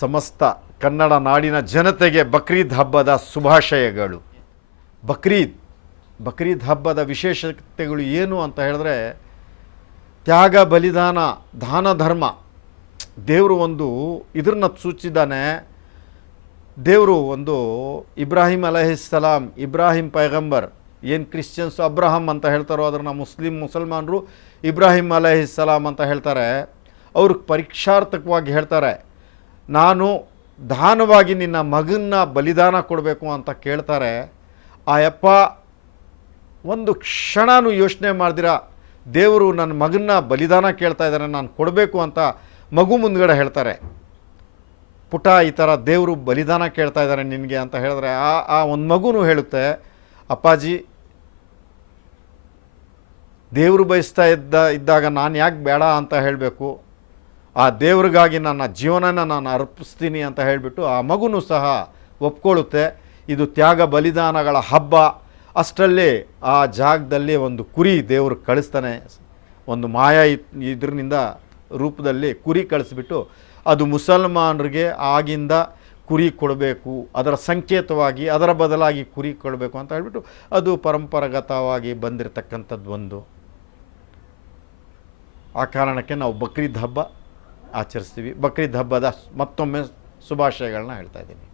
ಸಮಸ್ತ ಕನ್ನಡ ನಾಡಿನ ಜನತೆಗೆ ಬಕ್ರೀದ್ ಹಬ್ಬದ ಶುಭಾಶಯಗಳು. ಬಕ್ರೀದ್ ಬಕ್ರೀದ್ ಹಬ್ಬದ ವಿಶೇಷತೆಗಳು ಏನು ಅಂತ ಹೇಳಿದ್ರೆ, ತ್ಯಾಗ, ಬಲಿದಾನ, ದಾನ, ಧರ್ಮ, ದೇವರು ಒಂದು ಇದ್ರನ್ನ ಸೂಚಿಸಿದ್ದಾನೆ. ದೇವರು ಒಂದು ಇಬ್ರಾಹಿಂ ಅಲಹಿಸ್ಸಲಾಂ ಇಬ್ರಾಹಿಂ ಪೈಗಂಬರ್, ಏನು ಕ್ರಿಶ್ಚಿಯನ್ಸ್ ಅಬ್ರಹಂ ಅಂತ ಹೇಳ್ತಾರೋ ಅದನ್ನು ಮುಸ್ಲಿಂ, ಮುಸಲ್ಮಾನರು ಇಬ್ರಾಹಿಂ ಅಲಹಿಸ್ಸಲಾಂ ಅಂತ ಹೇಳ್ತಾರೆ. ಅವ್ರಿಗೆ ಪರೀಕ್ಷಾರ್ಥಕವಾಗಿ ಹೇಳ್ತಾರೆ. ನಾನು ದಾನವಾಗಿ ನಿನ್ನ ಮಗನ್ನ ಬಲಿದಾನ ಕೊಡಬೇಕು ಅಂತ ಕೇಳ್ತಾರೆ ಆ ಯಪ್ಪ ಒಂದು ಕ್ಷಣನೂ ಯೋಚನೆ ಮಾಡಿದಿರ? ದೇವರು ನನ್ನ ಮಗನ್ನ ಬಲಿದಾನ ಕೇಳ್ತಾ ಇದ್ದಾರೆ ನಾನು ಕೊಡಬೇಕು ಅಂತ ಮಗು ಮುಂದ್ಗಡೆ ಹೇಳ್ತಾರೆ. ಪುಟ, ಈ ಥರ ದೇವರು ಬಲಿದಾನ ಕೇಳ್ತಾ ಇದ್ದಾರೆ ನಿನಗೆ ಅಂತ ಹೇಳಿದ್ರೆ, ಆ ಆ ಒಂದು ಮಗುನೂ ಹೇಳುತ್ತೆ, ಅಪ್ಪಾಜಿ, ದೇವರು ಬಯಸ್ತಾ ಇದ್ದ, ಇದ್ದಾಗ ನಾನು ಯಾಕೆ ಬೇಡ ಅಂತ ಹೇಳಬೇಕು? ಆ ದೇವ್ರಿಗಾಗಿ ನನ್ನ ಜೀವನನ ನಾನು ಅರ್ಪಿಸ್ತೀನಿ ಅಂತ ಹೇಳಿಬಿಟ್ಟು ಆ ಮಗುನೂ ಸಹ ಒಪ್ಕೊಳ್ಳುತ್ತೆ. ಇದು ತ್ಯಾಗ ಬಲಿದಾನಗಳ ಹಬ್ಬ. ಅಷ್ಟರಲ್ಲಿ ಆ ಜಾಗದಲ್ಲಿ ಒಂದು ಕುರಿ ದೇವರು ಕಳಿಸ್ತಾನೆ. ಒಂದು ಮಾಯ ಇದರಿಂದ ರೂಪದಲ್ಲಿ ಕುರಿ ಕಳಿಸ್ಬಿಟ್ಟು ಅದು ಮುಸಲ್ಮಾನರಿಗೆ ಆಗಿಂದ ಕುರಿ ಕೊಡಬೇಕು. ಅದರ ಸಂಕೇತವಾಗಿ, ಅದರ ಬದಲಾಗಿ ಕುರಿ ಕೊಡಬೇಕು ಅಂತ ಹೇಳಿಬಿಟ್ಟು ಅದು ಪರಂಪರಾಗತವಾಗಿ ಬಂದಿರತಕ್ಕಂಥದ್ದು ಒಂದು. ಆ ಕಾರಣಕ್ಕೆ ನಾವು ಬಕ್ರೀದ್ ಹಬ್ಬ. ಆಚರಿಸ್ತೀವಿ. ಬಕ್ರೀದ್ ಹಬ್ಬದ ಮತ್ತೊಮ್ಮೆ ಶುಭಾಶಯಗಳನ್ನ ಹೇಳ್ತಾ ಇದ್ದೀನಿ.